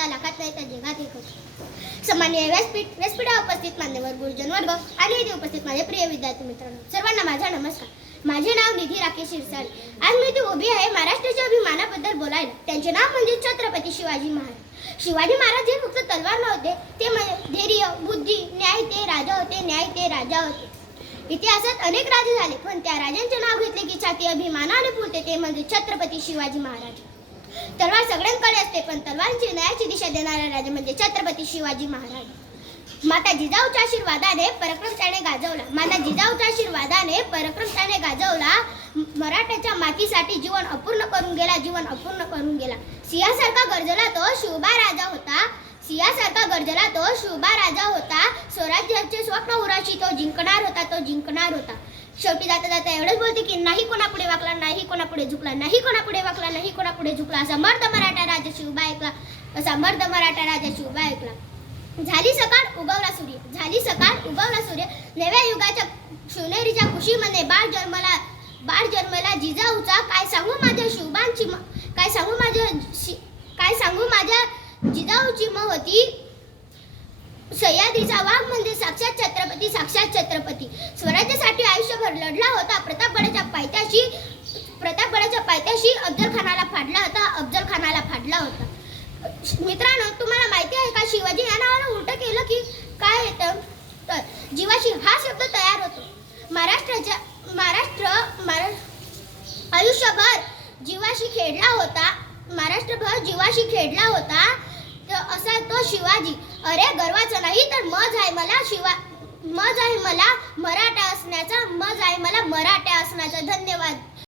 एकता लाखात नाही तर जगात एक होतो. सामान्य व्यासपीठावर उपस्थित मान्यवर गुरुजन वर्ग आणि येथे उपस्थित माझे प्रिय विद्यार्थी मित्रांनो, सर्वांना माझा नमस्कार. माझे नाव निधी राकेश शिरसाट. आज मी इथे उभी आहे महाराष्ट्राच्या अभिमानाबद्दल बोलायला. त्यांचे नाव म्हणजे छत्रपती शिवाजी महाराज. शिवाजी महाराज हे फक्त तलवार नव्हते, ते धैर्य, बुद्धी, न्याय ते राजा होते, न्याय ते राजा होते. इतिहासात अनेक राजे झाले, पण त्या राजांचे नाव घेतले की छाती अभिमानाने फुलते, ते म्हणजे छत्रपती शिवाजी महाराज. तलवार सगळ्यांकडे असते, पण तलवारची न्यायाची दिशा देणारा राजा म्हणजे छत्रपती शिवाजी महाराज. माता जिजाऊच्या आशीर्वादाने पराक्रम त्याने गाजवला. माता जिजाऊच्या आशीर्वादाने पराक्रम त्याने गाजवला. मराठ्याच्या मातीसाठी जीवन अपूर्ण करून गेला, जीवन अपूर्ण करून गेला. सिंहासारखा गरजला तो शिवबा राजा होता. सिंहासारखा गरजला तो शिवबा राजा होता. स्वराज्याचे स्वप्न उराशी तो जिंकणार होता, तो जिंकणार होता. शेवटी जाता जाता एवढंच बोलते की नाही कोणापुढे वाकला, नाही कोणापुढे झुकला, नाही कोणापुढे वाकला, नाही कोणापुढे झुकला. असा मर्द मराठा राजा शिवबा ऐकला, असा मर्द मराठा राजा शिवबा ऐकला. झाली सकाळ उगवला सूर्य, झाली सकाळ उगवला सूर्य. नव्या युगाच्या शिवनेरीच्या खुशीमध्ये बाळ जन्मला जिजाऊचा. काय सांगू माझ्या शिवबांची, काय सांगू माझ्या जिजाऊची होती. सह्याद्रीचा वाघ म्हणजे साक्षात छत्रपती, साक्षात छत्रपती. स्वराज्यासाठी आयुष्यभर लढला होता. प्रतापगडाच्या पायथ्याशी अफजल खानाला फाडला होता. मित्रांनो, तुम्हाला माहिती आहे का शिवाजी या नावाला उलट केलं की काय येतं? तर जीवाशी हा शब्द तयार होतो. आयुष्यभर जीवाशी खेळला होता. महाराष्ट्रभर जीवाशी खेळला होता असा तो शिवाजी. अरे गर्वाचं नाही तर मज आहे मला मराठा असण्याचा, मज आहे मला मराठा असण्याचा. धन्यवाद.